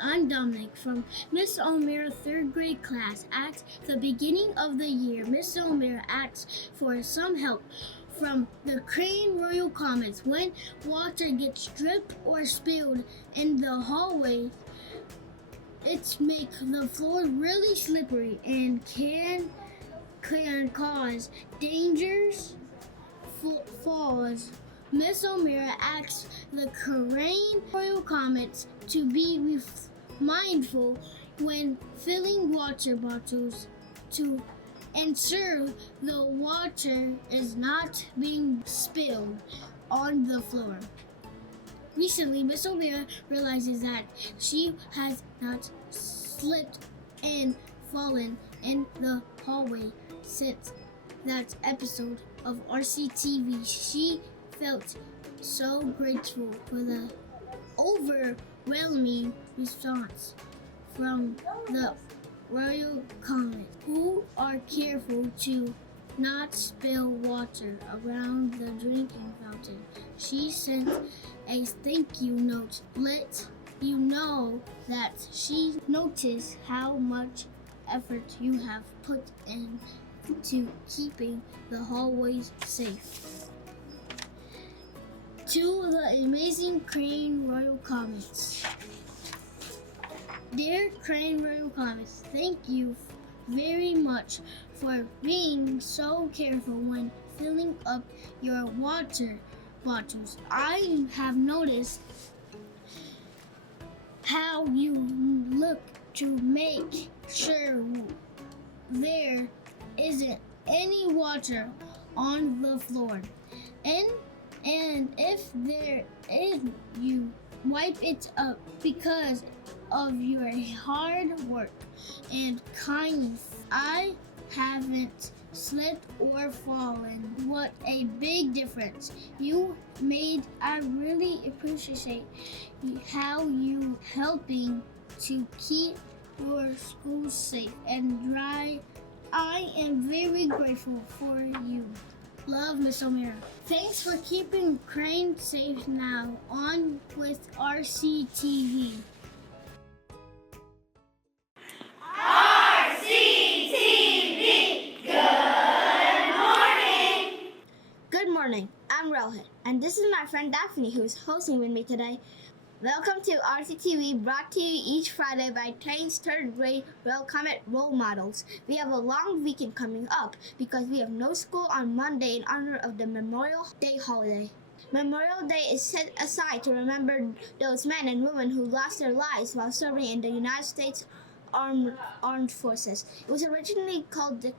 I'm Dominic from Miss Almira 3rd grade class. At the beginning of the year, Miss Almira asks for some help from the Crane Royal Comets. When water gets dripped or spilled in the hallway, it makes the floor really slippery and can cause dangers falls. Miss O'Meara asks the Crane Royal Comets to be mindful when filling water bottles to ensure the water is not being spilled on the floor. Recently, Miss O'Meara realizes that she has not slipped and fallen in the hallway since that episode of RCTV. She felt so grateful for the overwhelming response from the Royal Comet, who are careful to not spill water around the drinking fountain. She sent a thank you note, let you know that she noticed how much effort you have put into keeping the hallways safe. To the amazing Crane Royal Comets. Dear Crane Royal Comets, thank you very much for being so careful when filling up your water bottles. I have noticed how you look to make sure there isn't any water on the floor. And if there is, you wipe it up because of your hard work and kindness. I haven't slipped or fallen. What a big difference you made. I really appreciate how you helping to keep your school safe and dry. I am very grateful for you. Love, Miss O'Meara. Thanks for keeping Crane safe. Now on with RCTV. Good morning, I'm Rohit, and this is my friend Daphne who is hosting with me today. Welcome to RCTV, brought to you each Friday by Crane's 3rd grade Royal Comet role models. We have a long weekend coming up because we have no school on Monday in honor of the Memorial Day holiday. Memorial Day is set aside to remember those men and women who lost their lives while serving in the United States Armed Forces. It was originally called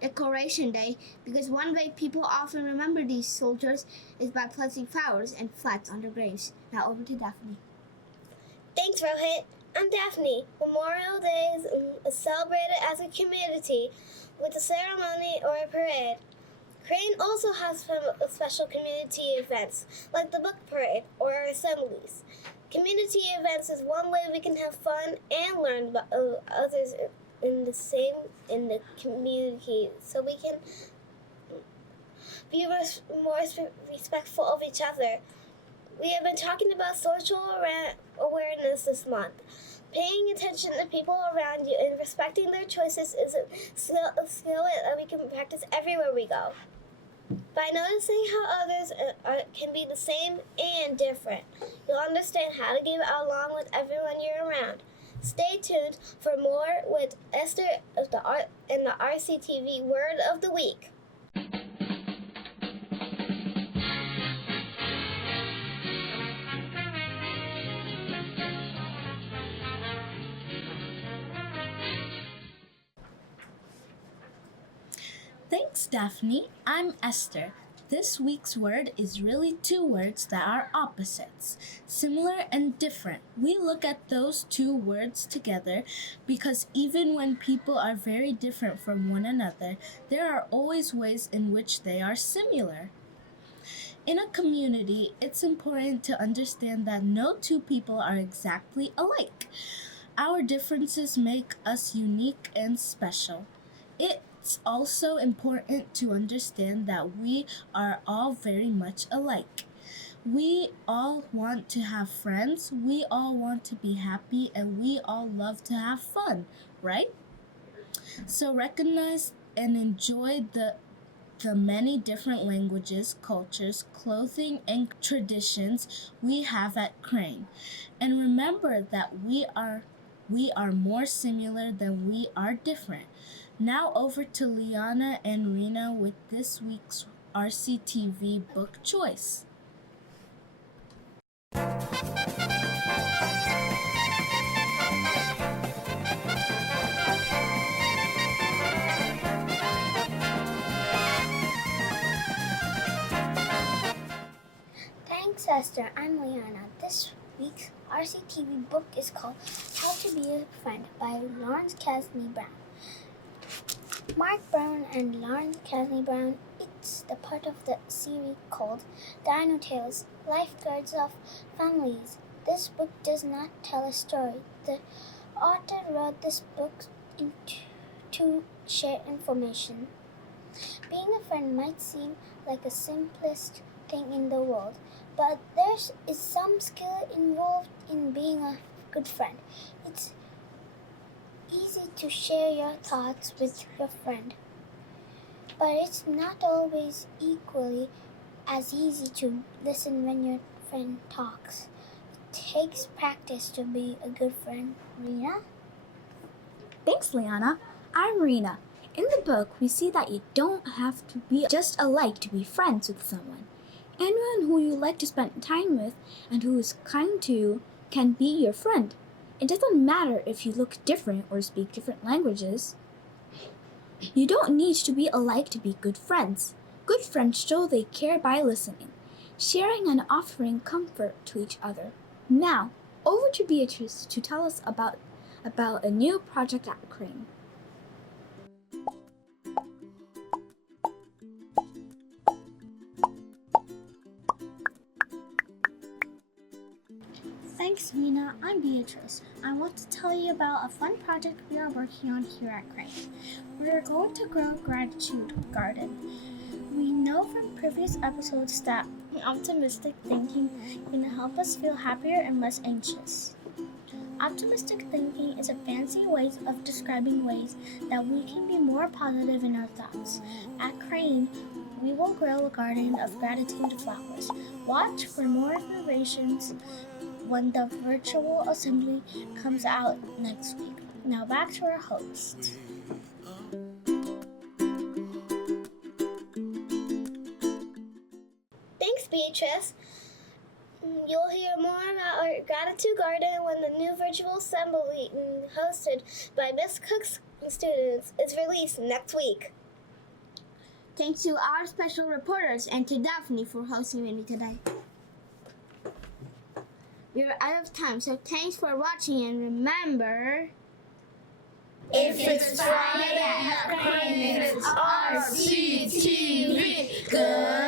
Decoration Day because one way people often remember these soldiers is by planting flowers and flags on their graves. Now over to Daphne. Thanks, Rohit. I'm Daphne. Memorial Day is celebrated as a community with a ceremony or a parade. Crane also has special community events like the book parade or our assemblies. Community events is one way we can have fun and learn about others in the community, so we can be more respectful of each other. We have been talking about social awareness this month. Paying attention to people around you and respecting their choices is a skill that we can practice everywhere we go. By noticing how others can be the same and different, you'll understand how to get along with everyone you're around. Stay tuned for more with Esther in the RCTV Word of the Week. Thanks, Daphne. I'm Esther. This week's word is really two words that are opposites, similar and different. We look at those two words together because even when people are very different from one another, there are always ways in which they are similar. In a community, it's important to understand that no two people are exactly alike. Our differences make us unique and special. It's also important to understand that we are all very much alike. We all want to have friends, we all want to be happy, and we all love to have fun, right? So recognize and enjoy the many different languages, cultures, clothing, and traditions we have at Crane. And remember that we are more similar than we are different. Now over to Liana and Rena with this week's RCTV book choice. Thanks, Esther. I'm Liana. This week's RCTV book is called How to Be a Friend by Lawrence Kasney Brown. Mark Brown and Lawrence Kasney Brown. It's the part of the series called Dino Tales, Lifeguards of Families. This book does not tell a story. The author wrote this book to share information. Being a friend might seem like the simplest thing in the world, but there is some skill involved in being a good friend. It's easy to share your thoughts with your friend, but it's not always equally as easy to listen when your friend talks. It takes practice to be a good friend. Rena? Thanks, Liana. I'm Rena. In the book, we see that you don't have to be just alike to be friends with someone. Anyone who you like to spend time with and who is kind to you can be your friend. It doesn't matter if you look different or speak different languages. You don't need to be alike to be good friends. Good friends show they care by listening, sharing and offering comfort to each other. Now, over to Beatrice to tell us about a new project at Crane. Thanks, Rena. I'm Beatrice. I want to tell you about a fun project we are working on here at Crane. We are going to grow a gratitude garden. We know from previous episodes that optimistic thinking can help us feel happier and less anxious. Optimistic thinking is a fancy way of describing ways that we can be more positive in our thoughts. At Crane, we will grow a garden of gratitude flowers. Watch for more information when the virtual assembly comes out next week. Now back to our host. Thanks, Beatrice. You'll hear more about our gratitude garden when the new virtual assembly hosted by Miss Cook's students is released next week. Thanks to our special reporters and to Daphne for hosting with me today. We're out of time, so thanks for watching, and remember, If it's Friday at Crane, it's RCTV. Good